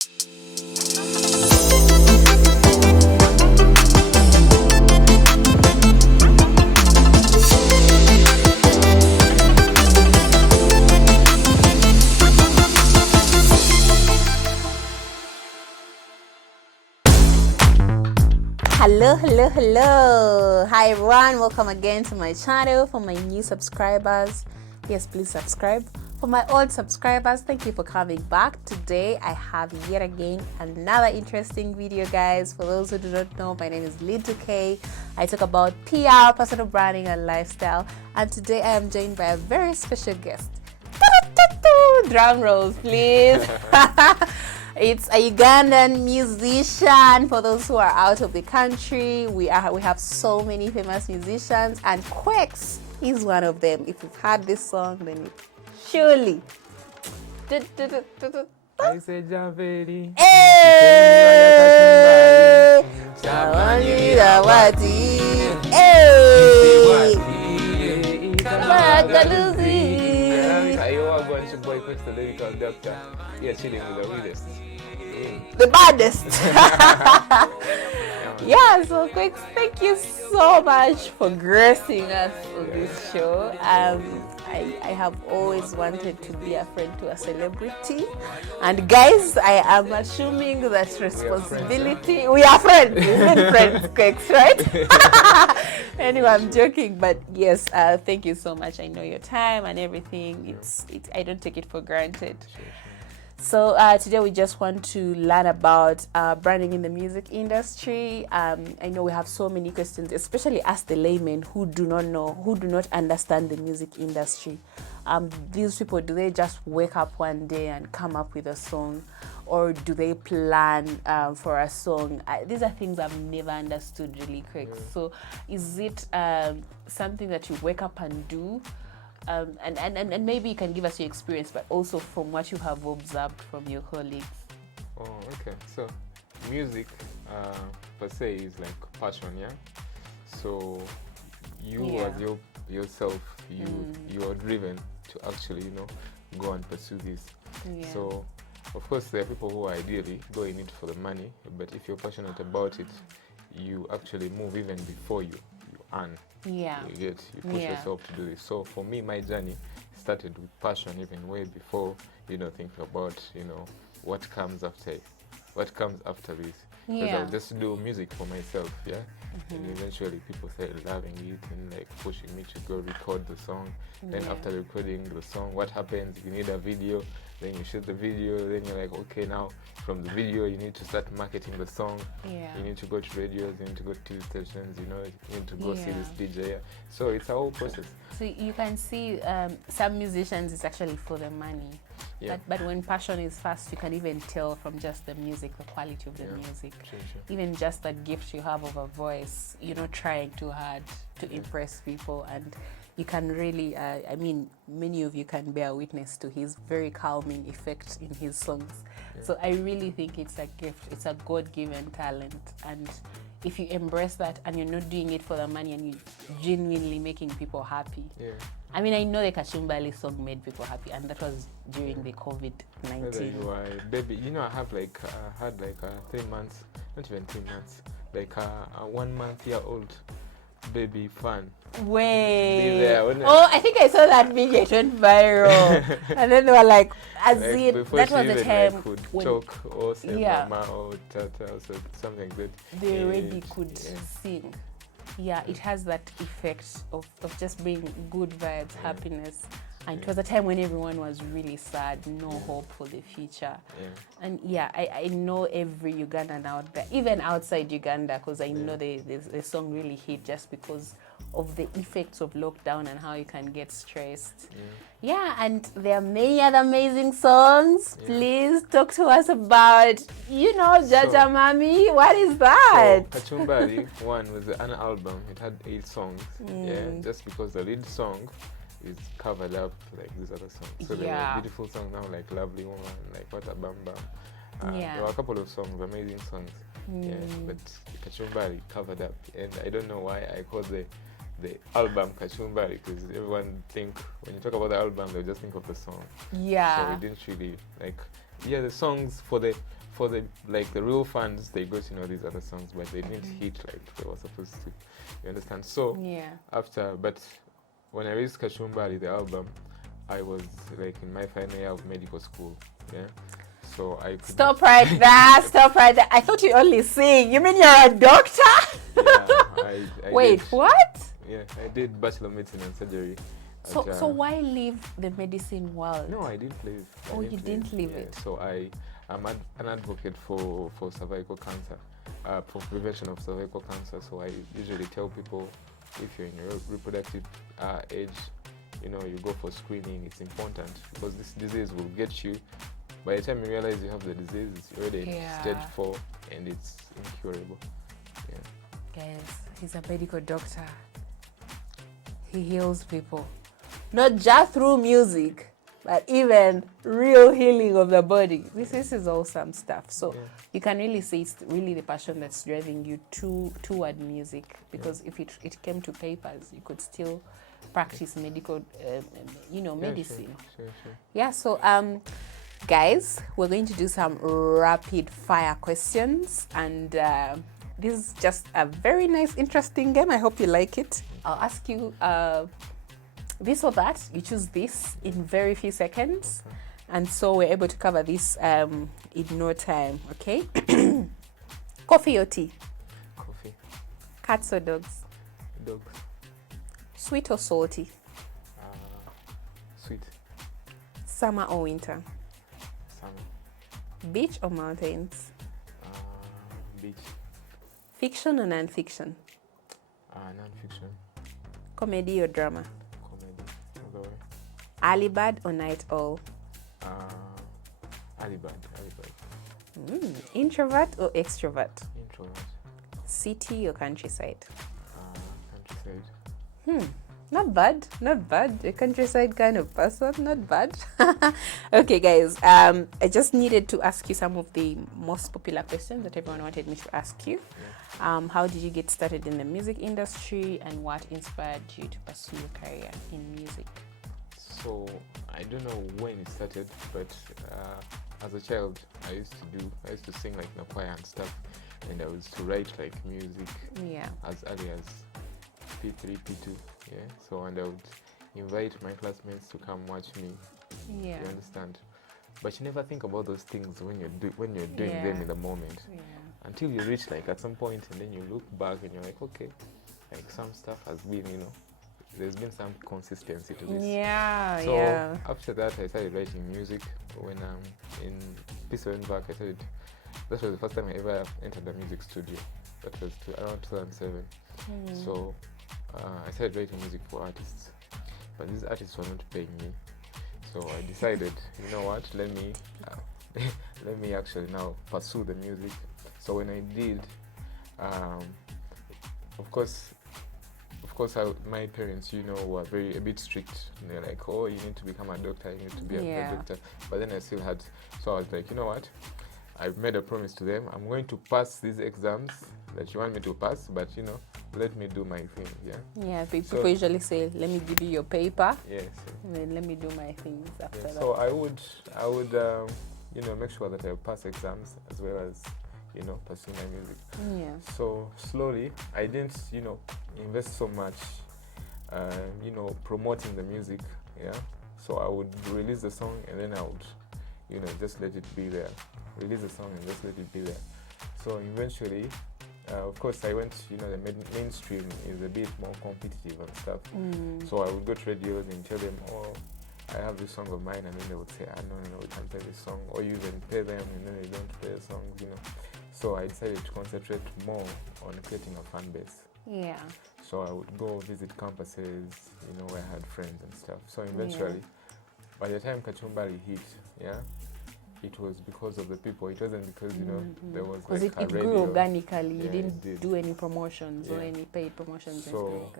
Hello. Hi everyone, welcome again to my channel. For my new subscribers, yes, please subscribe. For my old subscribers, thank you for coming back. Today I have yet again another interesting video, guys. For those who do not know, my name is Tukei. I talk about PR, personal branding and lifestyle, and today I am joined by a very special guest. Drum rolls, please. It's a Ugandan musician. For those who are out of the country, we have so many famous musicians, and Quex is one of them. If you've heard this song, then you surely. I say Javeri. Hey! Boy, Quex, the lyrical doctor. You're chilling with the realest. The baddest. Yeah, so Quex, thank you so much for gracing us on this show. I have always wanted to be a friend to a celebrity, and guys, I am assuming that responsibility. We are friends. We've been friends, Quex, right? Anyway, I'm joking, but yes, thank you so much. I know your time and everything. I don't take it for granted. So today we just want to learn about branding in the music industry. I know we have so many questions, especially as the laymen who do not know, who do not understand the music industry. These people, do they just wake up one day and come up with a song, or do they plan for a song? These are things I've never understood really quick. So is it something that you wake up and do? And maybe you can give us your experience, but also from what you have observed from your colleagues. Oh, okay. So, music per se is like passion, yeah. So, you as yourself, you are driven to actually, go and pursue this. Yeah. So, of course, there are people who are ideally go in it for the money, but if you're passionate about it, you actually move even before you earn. Yeah. You push yourself to do this. So for me, my journey started with passion even way before, thinking about, what comes after this. Because I'll just do music for myself, yeah? And eventually people started loving it and like pushing me to go record the song. Then after recording the song, what happens? You need a video, then you shoot the video, then you're like, okay, now from the video you need to start marketing the song. You need to go to radios, you need to go to TV stations, you need to go see this DJ. So it's a whole process. So you can see some musicians, it's actually for the money. But when passion is first, you can even tell from just the music, the quality of the music. Sure. Even just the gift you have of a voice, you're not trying too hard to impress people, and you can really, many of you can bear witness to his very calming effect in his songs. So I really think it's a gift, it's a God-given talent, and if you embrace that and you're not doing it for the money and you're genuinely making people happy. I know the Kachumbali song made people happy, and that was during the COVID-19. Baby, I have had 3 months, not even 3 months, like a 1 month year old baby fan. Wait. I think I saw that video. It went viral. And then they were like, that was the time could talk or say mama or tata or something good. They already could sing. Yeah, it has that effect of just bringing good vibes, happiness. And it was a time when everyone was really sad, no hope for the future. And I know every Ugandan out there, even outside Uganda, because I know the song really hit just because of the effects of lockdown and how you can get stressed. And there are many other amazing songs. Please talk to us about, Jaja Mami. What is that? So, Kachumbali, one was an album. It had 8 songs. Just because the lead song is covered up like these other songs. So there were beautiful songs now, like Lovely Woman, like What a Bam Bam. There were a couple of songs, amazing songs. But Kachumbali covered up. And I don't know why I called the album Kachumbali, because everyone think when you talk about the album, they just think of the song. So we didn't really yeah, the songs for the like the real fans, they got to know these other songs, but they didn't hit like they were supposed to. You understand? So but when I released Kachumbali, the album, I was like in my final year of medical school. Yeah. So I could Stop right there. I thought you only sing. You mean you're a doctor? Yeah, I Wait, did. what? Yeah, I did bachelor of medicine and surgery. So why leave the medicine world? No, I didn't leave. You didn't leave it. So I'm an advocate for cervical cancer, for prevention of cervical cancer. So I usually tell people, if you're in your reproductive age, you go for screening. It's important because this disease will get you. By the time you realize you have the disease, it's already in stage 4 and it's incurable. Yeah. Guys, he's a medical doctor. He heals people. Not just through music, but even real healing of the body. This is awesome stuff. So you can really see it's really the passion that's driving you toward music. Because if it came to papers, you could still practice medical, medicine. Sure. Yeah. So guys, we're going to do some rapid fire questions, and this is just a very nice, interesting game. I hope you like it. I'll ask you this or that. You choose this in very few seconds, and so we're able to cover this in no time. Okay. Coffee or tea? Coffee. Cats or dogs? Dogs. Sweet or salty? Sweet. Summer or winter? Summer. Beach or mountains? Beach. Fiction or non-fiction? Non-fiction. Comedy or drama? Comedy. All the way. Early bird or night owl? Early bird. Introvert or extrovert? Introvert. City or countryside? Countryside. Not bad. A countryside kind of person, not bad. Okay, guys. I just needed to ask you some of the most popular questions that everyone wanted me to ask you. How did you get started in the music industry, and what inspired you to pursue your career in music? So I don't know when it started, but as a child, I used to sing like in a choir and stuff, and I used to write like music as early as P3, P2. Yeah. So and I would invite my classmates to come watch me. Yeah. You understand? But you never think about those things when you're doing them in the moment. Yeah. Until you reach like at some point, and then you look back and you're like, okay, like some stuff has been, there's been some consistency to this. Yeah. So after that, I started writing music. When in P7 back, that was the first time I ever entered a music studio. That was around 2007. So I started writing music for artists, but these artists were not paying me. So I decided, you know what, let me actually now pursue the music. So when I did, of course, my parents, were a bit strict. And they're like, oh, you need to become a doctor, you need to be a doctor. But then I still had, so I was like, you know what, I've made a promise to them. I'm going to pass these exams that you want me to pass, but let me do my thing. Yeah, people usually say, let me give you your paper. Yes. And then let me do my things after that. So I would make sure that I pass exams as well as pursue my music. Yeah. So slowly, I didn't invest so much promoting the music. Yeah. So I would release the song and then I would just let it be there. Release the song and just let it be there. So eventually, of course, I went, the mainstream is a bit more competitive and stuff. So I would go to radios and tell them, oh, I have this song of mine, and then they would say, no, we can't play this song. Or you even pay them, and then they don't play the songs, So I decided to concentrate more on creating a fan base. Yeah. So I would go visit campuses, where I had friends and stuff. So eventually, by the time Kachumbali hit, it was because of the people. It wasn't because, there was like it a radio. grew organically. You Yeah, didn't do any promotions or any paid promotions. So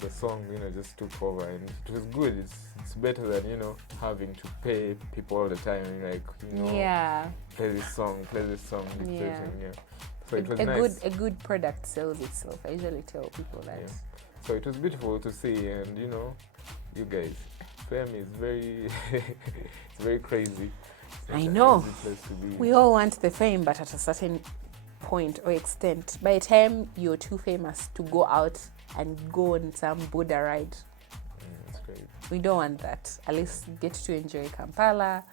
the song, just took over, and it was good. It's better than, having to pay people all the time and play this song, dictating. So it was nice. A good product sells itself. I usually tell people that. Yeah. So it was beautiful to see, and you guys, fame is very, it's very crazy. I know. We all want the fame, but at a certain point or extent, by the time you're too famous to go out and go on some border ride, that's great. We don't want that. At least get to enjoy Kampala.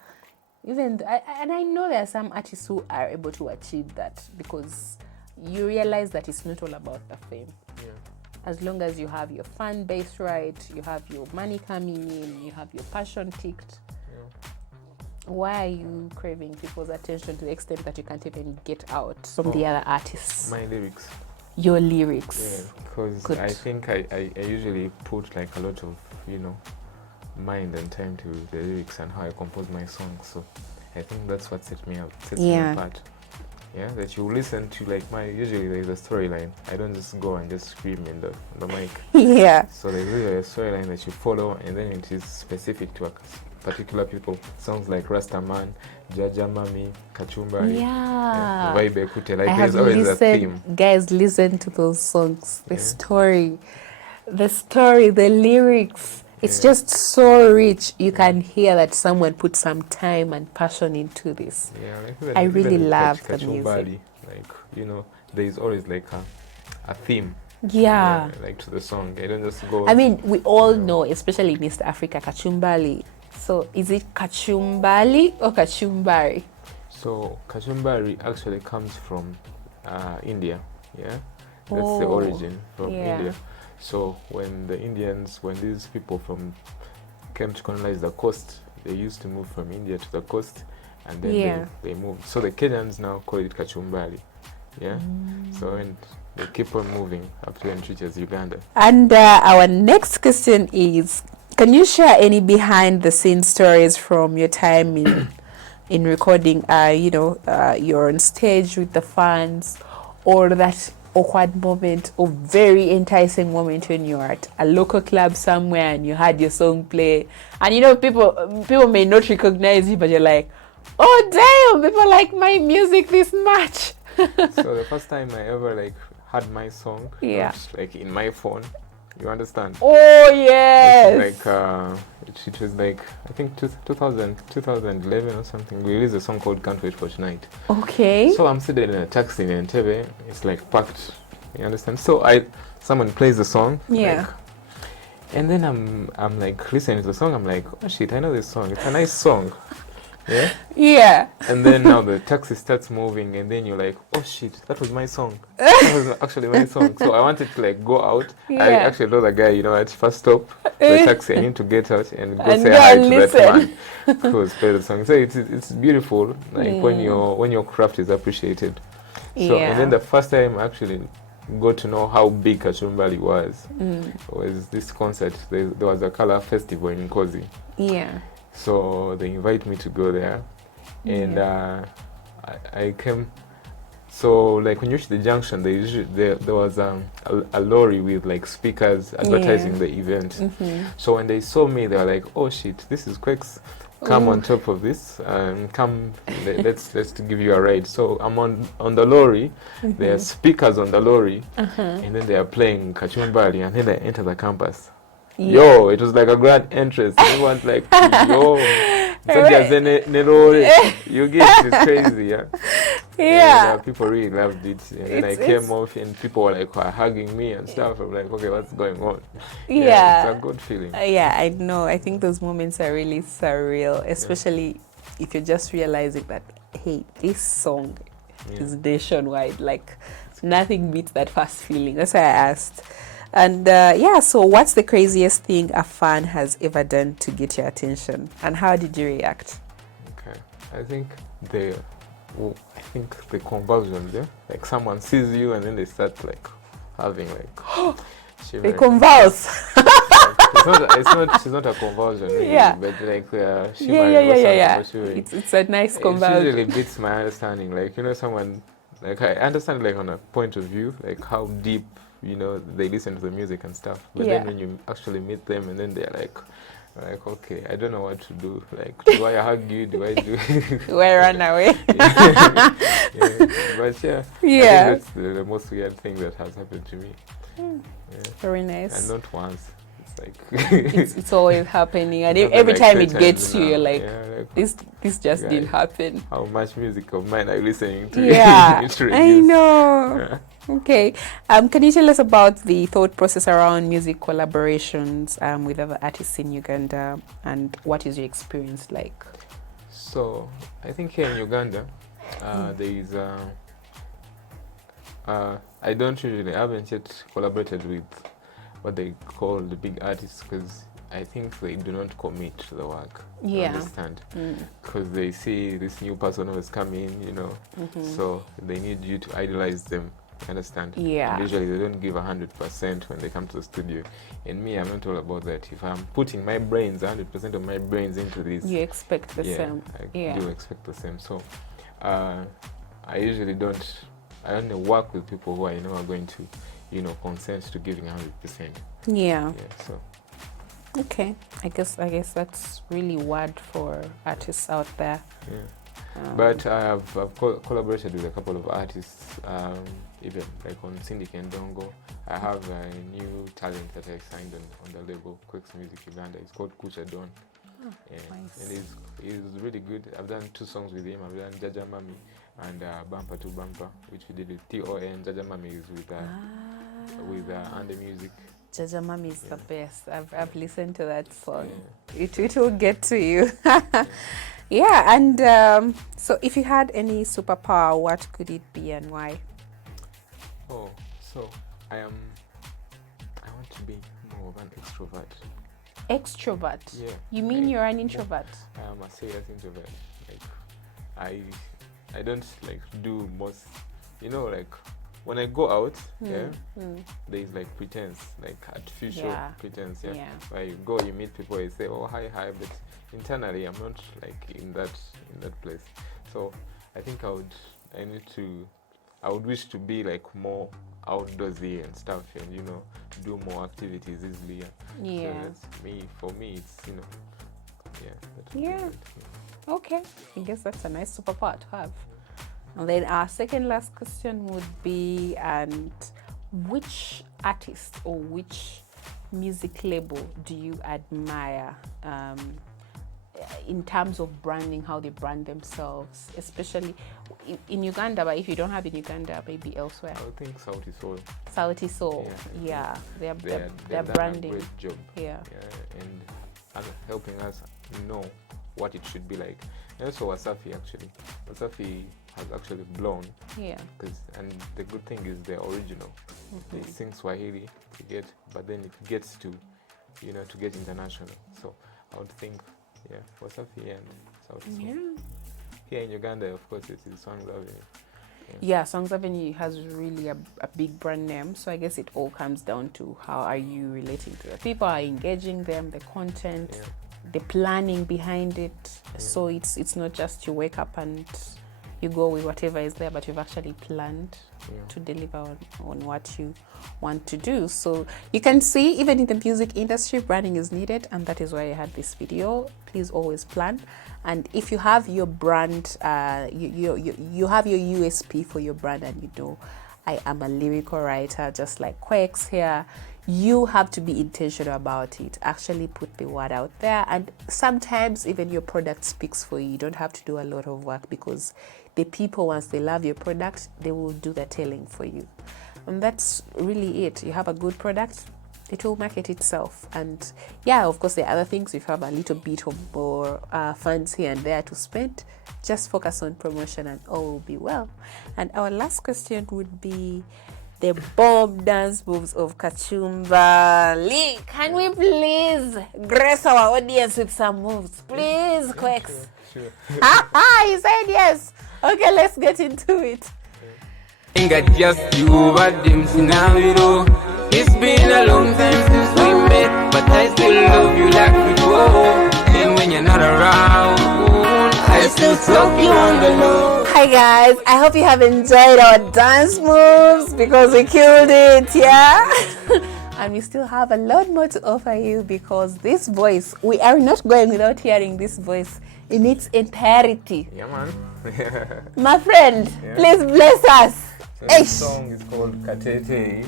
And I know there are some artists who are able to achieve that because you realize that it's not all about the fame. Yeah. As long as you have your fan base right, you have your money coming in, you have your passion ticked. Yeah. Why are you craving people's attention to the extent that you can't even get out from the other artists? My lyrics. Your lyrics. Yeah, because I think I usually put like a lot of, mind and time to the lyrics and how I compose my songs. So I think that's what sets me apart. Yeah, that you listen to like usually there's a storyline. I don't just go and just scream in the mic. Yeah. So there's really a storyline that you follow, and then it is specific to a particular people. Songs like Rastaman, Jaja Mami, Kachumbali, Vibe Kute. Like there's always a theme. Guys, listen to those songs. The story, the lyrics. It's just so rich. You can hear that someone put some time and passion into this. Yeah, I really love the music. There is always like a theme. Yeah. Like to the song. I don't just go. I mean, we all know, especially in East Africa, Kachumbali. So is it Kachumbali or Kachumbari? So Kachumbari actually comes from India. Yeah, that's the origin from India. So when these people came to colonize the coast, they used to move from India to the coast, and then they moved. So the Kenyans now call it Kachumbali. Yeah. So and they keep on moving up to and reaches Uganda. And our next question is, can you share any behind the scenes stories from your time in recording? You're on stage with the fans, or that awkward moment or very enticing moment when you're at a local club somewhere and you had your song play, and people may not recognize you, but you're like, oh damn, people like my music this much. So the first time I ever had my song, not in my phone, you understand? Oh yes. It was I think 2011 or something. We released a song called Can't Wait for Tonight. Okay. So I'm sitting in a taxi in Entebbe. It's packed. You understand? So someone plays the song. Yeah. And then I'm listening to the song. I'm like, oh shit, I know this song. It's a nice song. Yeah. Yeah. And then now the taxi starts moving, and then you're like, oh shit, that was my song. That was actually my song. So I wanted to go out. Yeah. I actually know the guy, at first stop the taxi. I need to get out and go say hi to that man who's played the song. So it's beautiful, when your craft is appreciated. So and then the first time I actually got to know how big Kachumbali was this concert. There was a color festival in Nkozi. Yeah. So they invite me to go there, and I came. So when you reach the junction, there was a lorry with speakers advertising the event. Mm-hmm. So when they saw me, they were like, "Oh shit, this is Quex. Come on top of this. Come, let's give you a ride." So I'm on the lorry. Mm-hmm. There are speakers on the lorry, and then they are playing Kachumbali, and then I enter the campus. Yeah. Yo, it was like a grand entrance. Everyone yo, you get it's crazy, yeah. Yeah. And, people really loved it. And then I came off and people were hugging me and stuff. I'm like, okay, what's going on? Yeah. It's a good feeling. Yeah, I know. I think those moments are really surreal, especially if you're just realizing that, hey, this song is nationwide. Nothing beats that first feeling. That's why I asked. And so what's the craziest thing a fan has ever done to get your attention, and how did you react? Okay, I think the convulsion, someone sees you and then they start having they convulse. It's not a convulsion, really, but It's a nice convulsion. It usually beats my understanding. Someone I understand on a point of view, how deep. They listen to the music and stuff. But then when you actually meet them and then they're like, okay, I don't know what to do. Do I hug you? Do I do... Do I run away? But I think that's the most weird thing that has happened to me. Very nice. And not once. like it's always happening, and every time it gets you, you're like, this just didn't happen. How much music of mine are you listening to? Yeah, I know. Yeah. Okay. Can you tell us about the thought process around music collaborations with other artists in Uganda, and what is your experience like? So I think here in Uganda, there is I haven't yet collaborated with what they call the big artists, because I think they do not commit to the work. Yeah. Understand? Because they see this new person who is coming, so they need you to idolize them. Understand? Yeah. And usually they don't give 100% when they come to the studio. And me, I'm not all about that. If I'm putting my brains, 100% of my brains into this, you expect the same. I do expect the same. So I usually I only work with people who I know are going to, consent to giving 100%. Yeah. So. Okay. I guess that's really word for artists out there. Yeah. But I've collaborated with a couple of artists, even like on Syndicate and Dongo. I have a new talent that I signed on the label Quex Music Uganda. It's called Kucha. Nice. And he's really good. I've done 2 songs with him. I've done Jaja Mami and Bumper to Bumper, which we did with TON. Jaja Mami is with Under Music. Jaja Mami is the best. I've listened to that song. Yeah. It will get to you. Yeah, and so if you had any superpower, what could it be and why? Oh, so I want to be more of an extrovert. Extrovert? Yeah. You mean you're an introvert? I am a serious introvert. Like I don't like do most, like when I go out, there's like pretense, like artificial pretense, where you go, you meet people, you say, oh, hi, but internally I'm not like in that place. So I think I would wish to be like more outdoorsy and stuff, and do more activities easily. Yeah. So for me it's Okay, I guess that's a nice superpower to have. And then our second last question would be, and which artist or which music label do you admire in terms of branding, how they brand themselves, especially in Uganda, but if you don't have in Uganda, maybe elsewhere? I would think Sauti Sol. Sauti Sol, yeah. They're branding. Done a great job. Yeah. And helping us know what it should be like. And also Wasafi, actually. Wasafi has actually blown. Yeah. And the good thing is they're original. They sing Swahili, but then it gets to get international. So I would think, Wasafi and Sauti Sol. Yeah. Here in Uganda, of course, it is Songs Avenue. Yeah, Songs Avenue has really a big brand name. So I guess it all comes down to how are you relating to the people, are engaging them, the content, the planning behind it. Yeah. So it's not just you wake up and you go with whatever is there, but you've actually planned to deliver on what you want to do. So you can see, even in the music industry, branding is needed, and that is why I had this video. Please always plan. And if you have your brand, you have your USP for your brand, and I am a lyrical writer, just like Quex here. You have to be intentional about it. Actually put the word out there, and sometimes even your product speaks for you. You don't have to do a lot of work, because the people, once they love your product, they will do the telling for you. And that's really it. You have a good product, it will market itself. And of course, there are other things. If you have a little bit of more funds here and there to spend, just focus on promotion and all will be well. And our last question would be the bomb dance moves of Kachumbali. Can we please grace our audience with some moves? Please, Quex. Sure. He said yes. Okay, let's get into it. Just you over them scenario. It's been a long time since we met, but I still love you like before. And when you're not around, I still talk you on the low. Hi guys, I hope you have enjoyed our dance moves, because we killed it, and we still have a lot more to offer you, because this voice, we are not going without hearing this voice in its entirety. Yeah, man. My friend, please bless us. So this song is called Katete,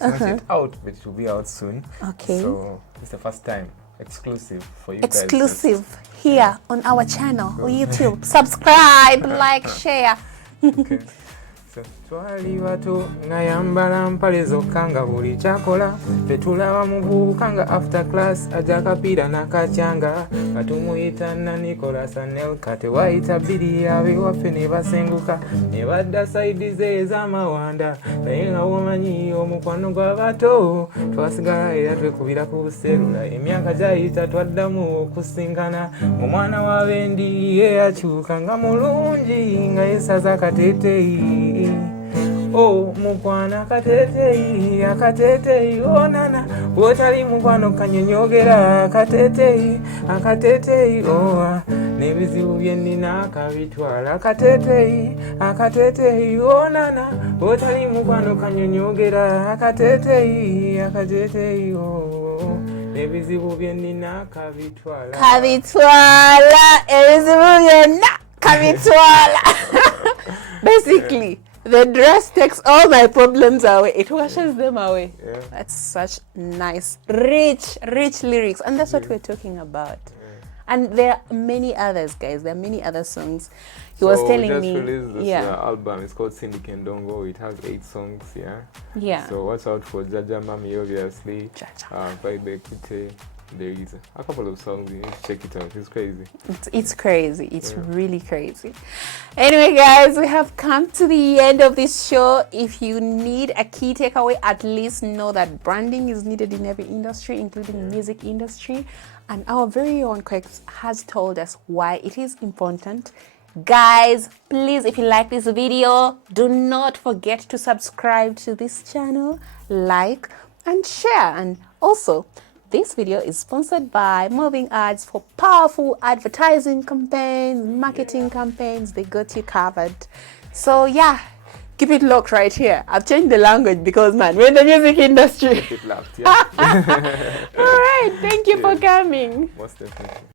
It's not yet out, but it will be out soon. Okay. So it's the first time. Exclusive for you Exclusive guys. here on our channel on YouTube. Subscribe, like, share. Okay. So, twali bato nga yambala mpale zokka nga buli kyakola tetulaba mubuuka nga after class ajja kapiira n'akacyanga nga tumuyita Nicholas Anelka tewayita biri abewaffe ne basenguka ne badda sayidi ze ez'amawanda naye nga womanyi omukwano gw'abato twasigala era twekubira ku buserula emyaka gyayita twaddamu okusinkana omwana w'abendi ye yakyuka nga mulungi nga yesaza akateeteeyi oh mukwana akateeteeyi akateeteeyi oh nana wotali mukwano kanyonyogera akateeteeyi oh n'ebizibu bye nnina akabitwala akateeteeyi oh nana wotali mukwano kanyonyogera akateeteeyi oh n'ebizibu bye nnina akabitwala ebizibu byonna kabitwala. Basically, the dress takes all my problems away. It washes them away. Yeah. That's such nice, rich lyrics. And that's what we're talking about. And there are many others, guys. There are many other songs. He was telling me. We just released this album. It's called Cindy Kendongo. It has 8 songs, Yeah. So watch out for Jaja Mami, obviously. Jaja. Vibe Kute. There is a couple of songs. You need to check it out. It's crazy. It's crazy. It's really crazy. Anyway, guys, we have come to the end of this show. If you need a key takeaway, at least know that branding is needed in every industry, including music industry. And our very own Quex has told us why it is important. Guys, please, if you like this video, do not forget to subscribe to this channel, like, and share. And also, this video is sponsored by Moving Ads for powerful advertising campaigns, marketing campaigns. They got you covered. So yeah, keep it locked right here. I've changed the language because, man, we're in the music industry. Keep it locked, yeah. All right, thank you for coming. Most definitely.